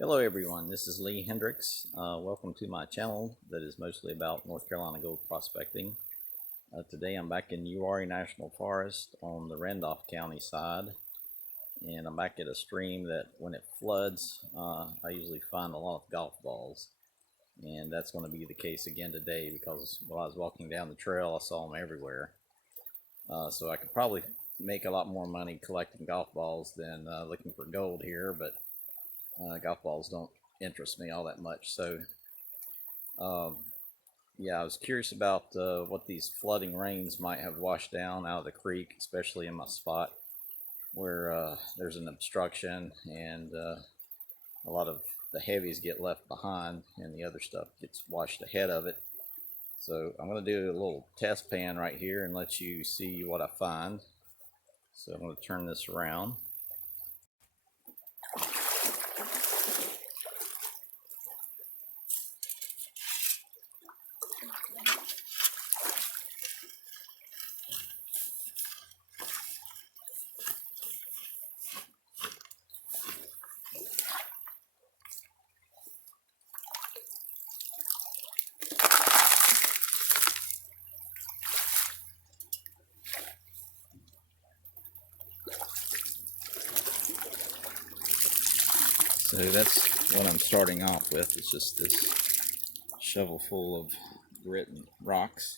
Hello everyone, this is Lee Hendricks. Welcome to my channel that is mostly about North Carolina gold prospecting. Today I'm back in Uwharrie National Forest on the Randolph County side, and I'm back at a stream that when it floods I usually find a lot of golf balls, and that's going to be the case again today because while I was walking down the trail I saw them everywhere. So I could probably make a lot more money collecting golf balls than looking for gold here, but golf balls don't interest me all that much. So yeah, I was curious about what these flooding rains might have washed down out of the creek, especially in my spot where there's an obstruction and a lot of the heavies get left behind and the other stuff gets washed ahead of it. So I'm going to do a little test pan right here and let you see what I find. So I'm going to turn this around. So that's what I'm starting off with. It's just this shovel full of grit and rocks.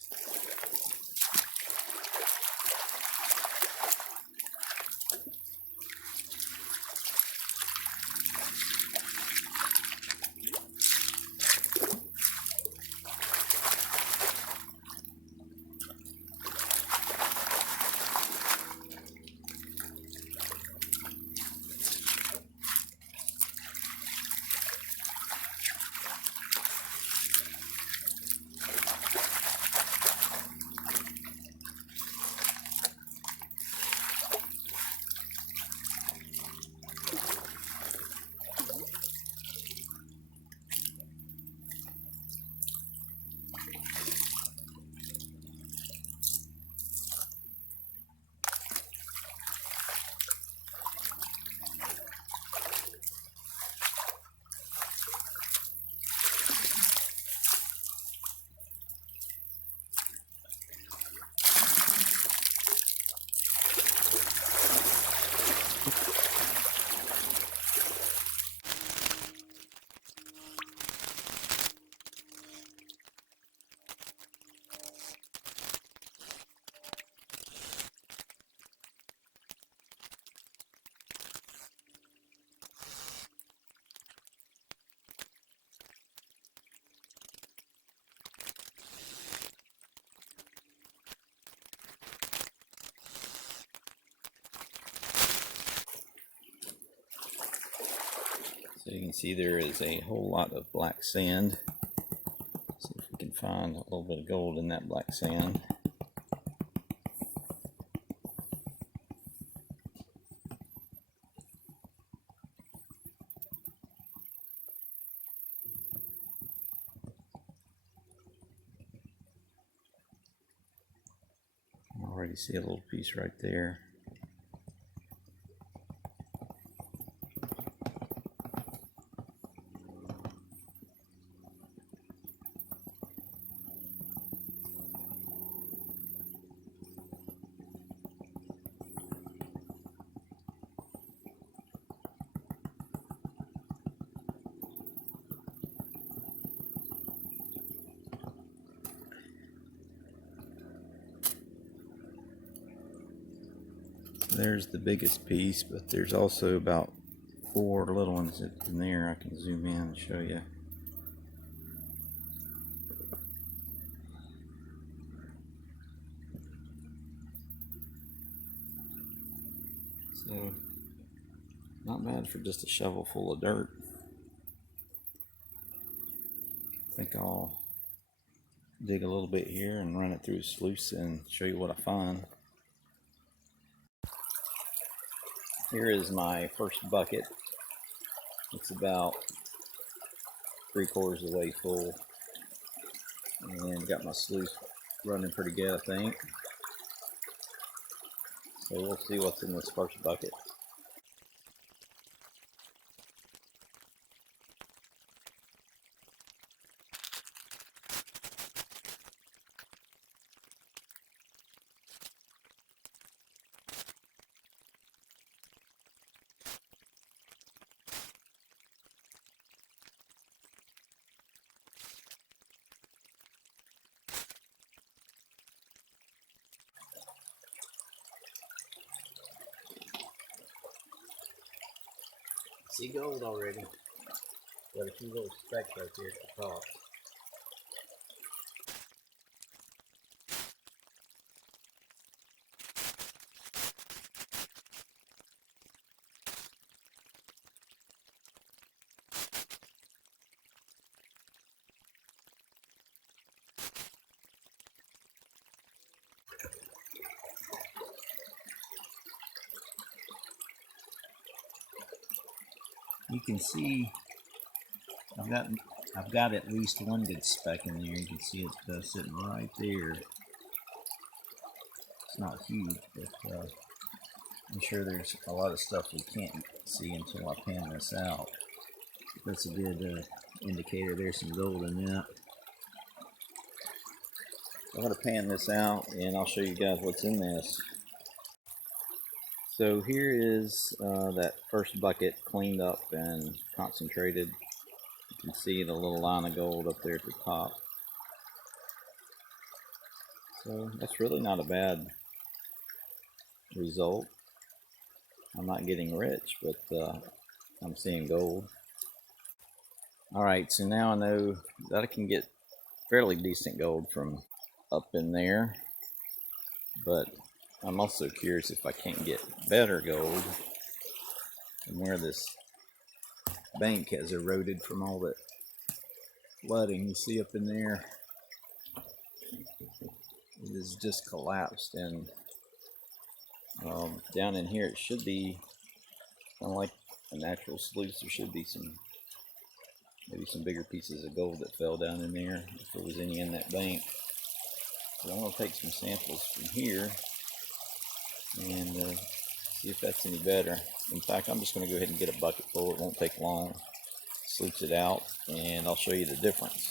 So you can see there is a whole lot of black sand. See if we can find a little bit of gold in that black sand. I already see a little piece right there. There's the biggest piece, but there's also about 4 little ones in there. I can zoom in and show you. So, not bad for just a shovel full of dirt. I think I'll dig a little bit here and run it through a sluice and show you what I find. Here is my first bucket. It's about 3/4 of the way full, and got my sluice running pretty good, I think. So we'll see what's in this first bucket. see gold already. Got a few little specks right here at the top. You can see I've got at least one good speck in there. You can see it's sitting right there. It's not huge, but I'm sure there's a lot of stuff we can't see until I pan this out. That's a good indicator. There's some gold in that. I'm going to pan this out and I'll show you guys what's in this. So here is that first bucket cleaned up and concentrated. You can see the little line of gold up there at the top. So that's really not a bad result. I'm not getting rich, but I'm seeing gold. Alright, so now I know that I can get fairly decent gold from up in there, but I'm also curious if I can't get better gold from where this bank has eroded from all that flooding. You see up in there, it has just collapsed, and down in here it should be kind of like a natural sluice. There should be maybe some bigger pieces of gold that fell down in there, if there was any in that bank. So I'm going to take some samples from here and see if that's any better. In fact, I'm just going to go ahead and get a bucket full. It won't take long. Sluice it out and I'll show you the difference.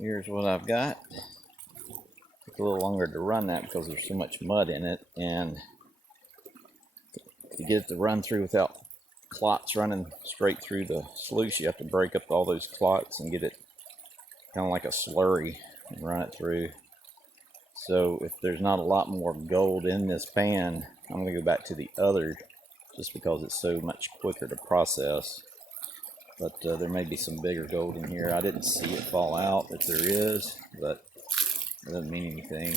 Here's what I've got. Took a little longer to run that because there's so much mud in it, and to get it to run through without clots running straight through the sluice, you have to break up all those clots and get it kind of like a slurry and run it through. So if there's not a lot more gold in this pan, I'm going to go back to the other just because it's so much quicker to process. But there may be some bigger gold in here. I didn't see it fall out. If there is, but it doesn't mean anything.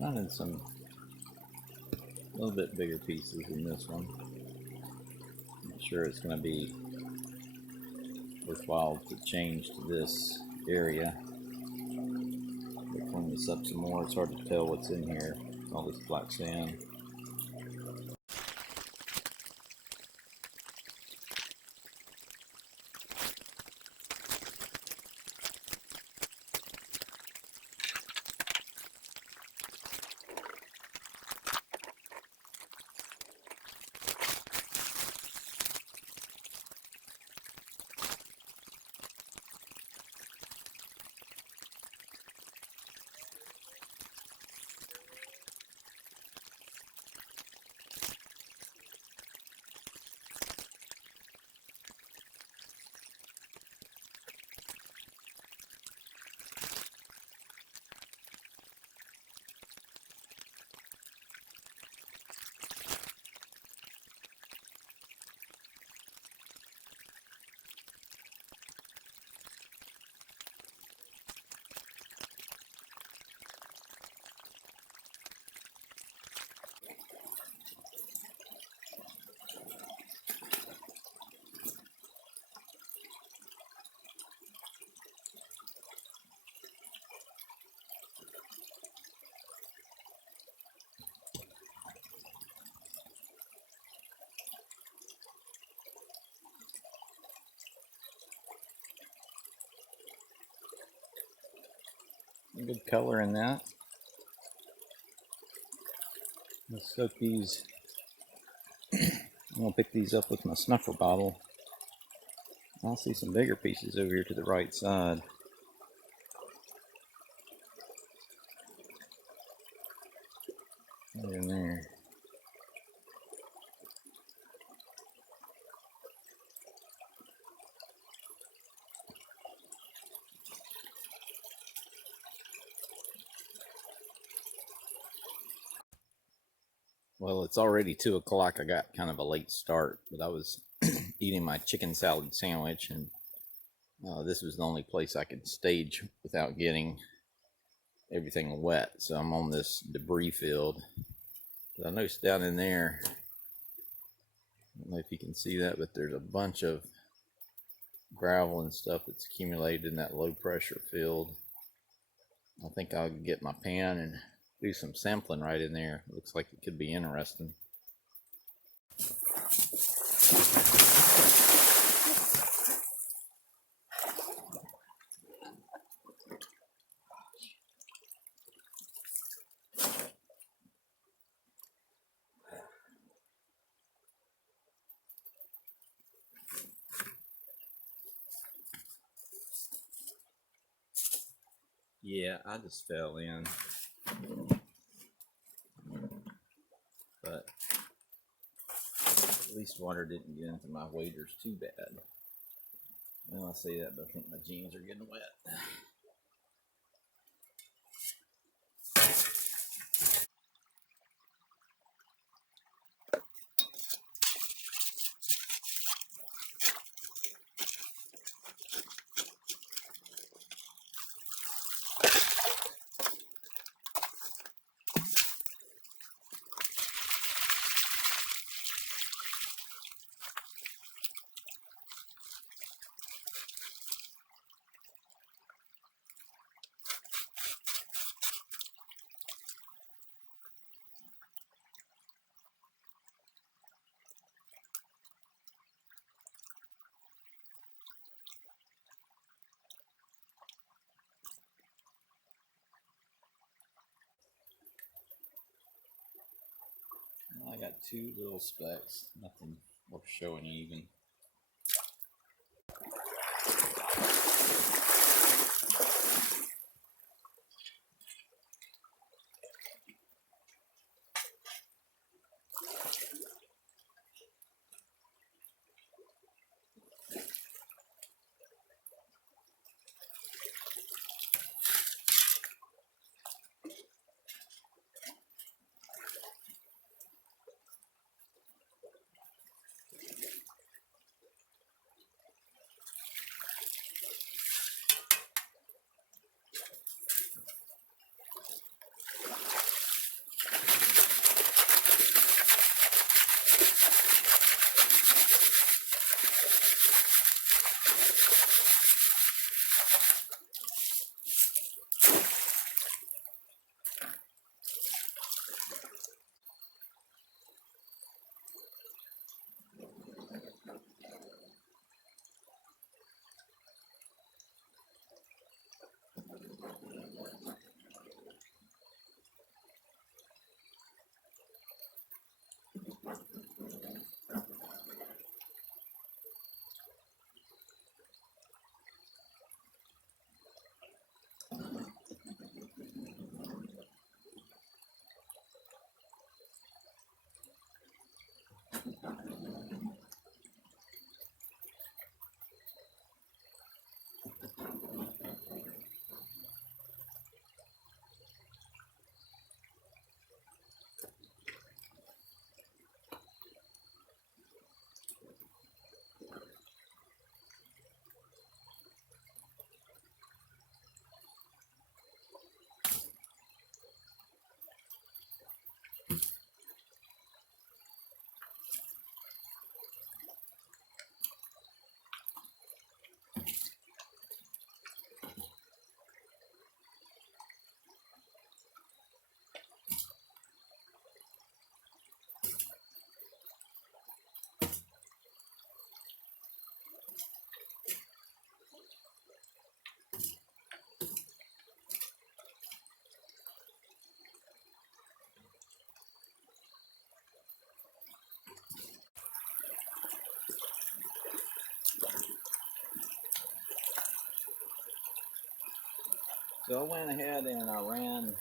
Finding some a little bit bigger pieces in this one. Not sure it's going to be worthwhile to change to this area. We'll clean this up some more. It's hard to tell what's in here. All this black sand. Good color in that. Let's soak these. I'm gonna pick these up with my snuffer bottle. I'll see some bigger pieces over here to the right side. Right in there. Well, it's already 2 o'clock. I got kind of a late start, but I was eating my chicken salad sandwich, and this was the only place I could stage without getting everything wet. So I'm on this debris field. But I noticed down in there, I don't know if you can see that, but there's a bunch of gravel and stuff that's accumulated in that low pressure field. I think I'll get my pan and do some sampling right in there. Looks like it could be interesting. Yeah, I just fell in. But at least water didn't get into my waders too bad. Well, I say that, but I think my jeans are getting wet. I got 2 little specks, nothing worth showing even. So I went ahead and I ran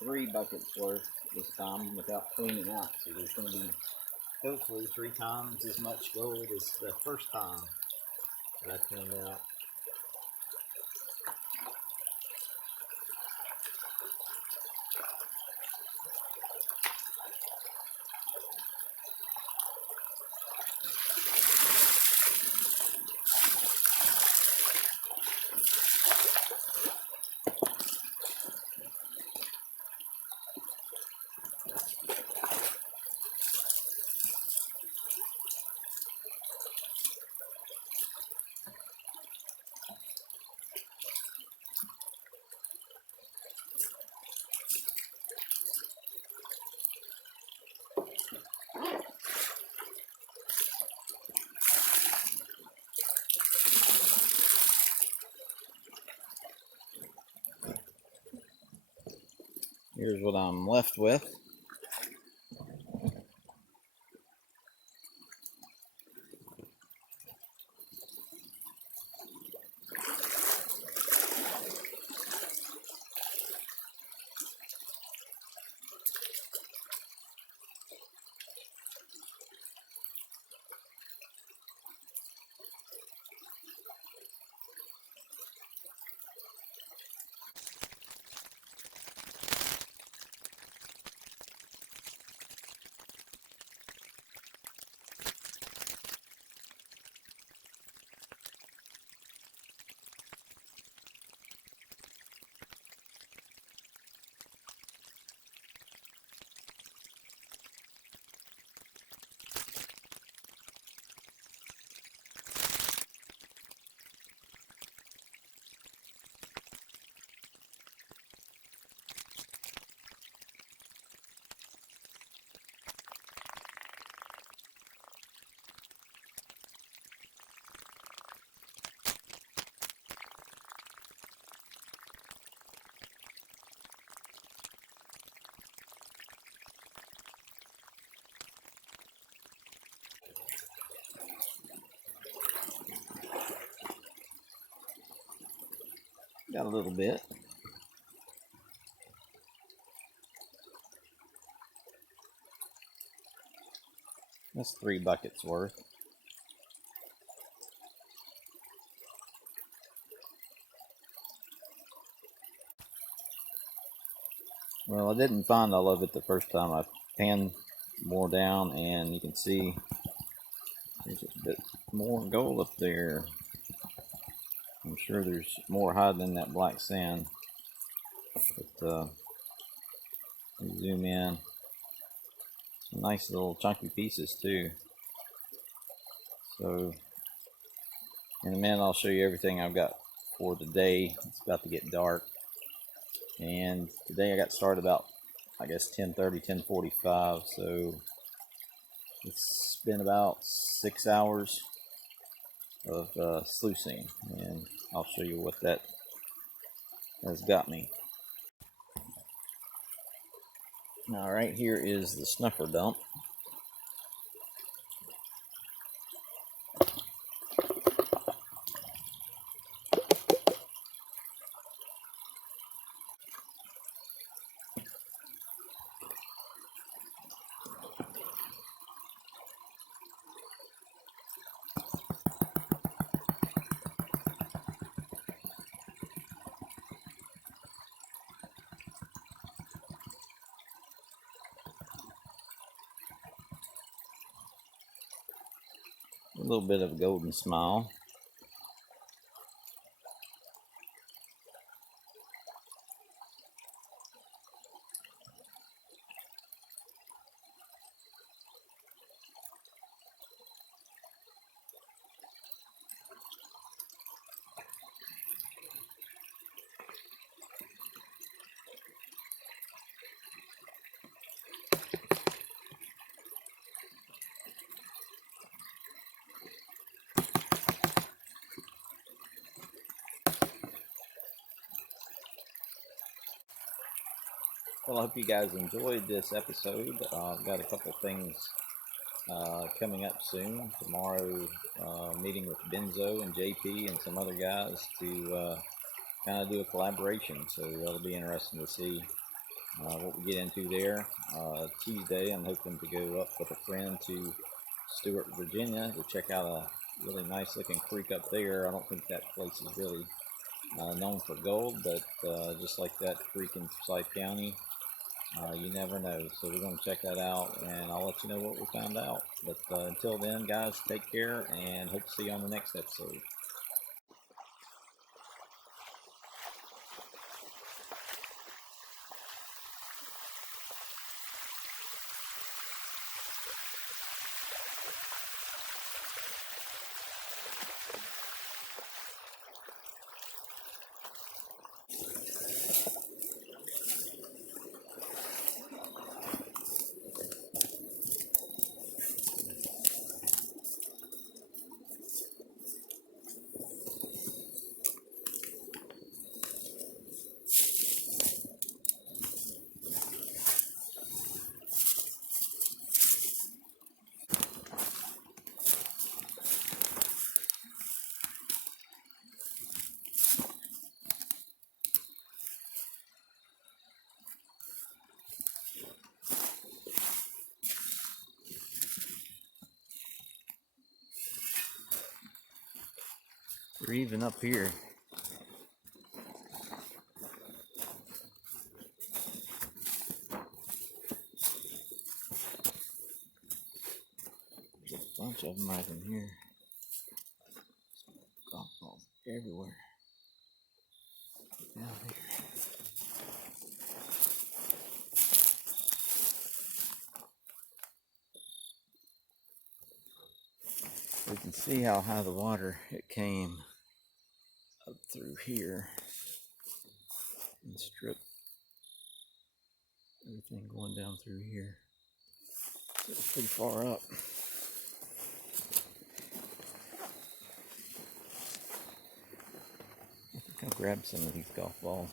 3 buckets worth this time without cleaning out. So there's going to be hopefully 3 times as much gold as the first time that I cleaned out. Here's what I'm left with. Got a little bit. That's 3 buckets worth. Well, I didn't find all of it the first time. I panned more down, and you can see there's a bit more gold up there. I'm sure there's more hiding in that black sand. But zoom in. Some nice little chunky pieces too. So in a minute I'll show you everything I've got for today. It's about to get dark. And today I got started about, I guess, 10:30, 10:45. So it's been about 6 hours of sluicing, and I'll show you what that has got me. Now right here is the snuffer dump. A little bit of a golden smile. Well, I hope you guys enjoyed this episode. I've got a couple things coming up soon. Tomorrow, meeting with Benzo and JP and some other guys to kind of do a collaboration. So that'll be interesting to see what we get into there. Tuesday, I'm hoping to go up with a friend to Stewart, Virginia, to check out a really nice looking creek up there. I don't think that place is really known for gold, but just like that creek in Forsyth County, you never know. So we're going to check that out, and I'll let you know what we found out. But until then, guys, take care, and hope to see you on the next episode. We're even up here. There's a bunch of them right in here. Golf balls everywhere. Down here. We can see how high the water it came up through here and stripped everything going down through here. So it's pretty far up. I think I'll grab some of these golf balls.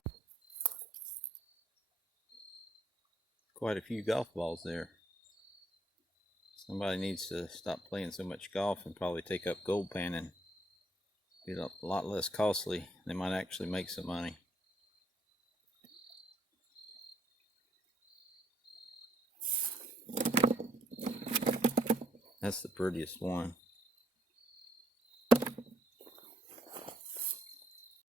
Quite a few golf balls there. Somebody needs to stop playing so much golf and probably take up gold panning. Be a lot less costly. They might actually make some money. That's the prettiest one.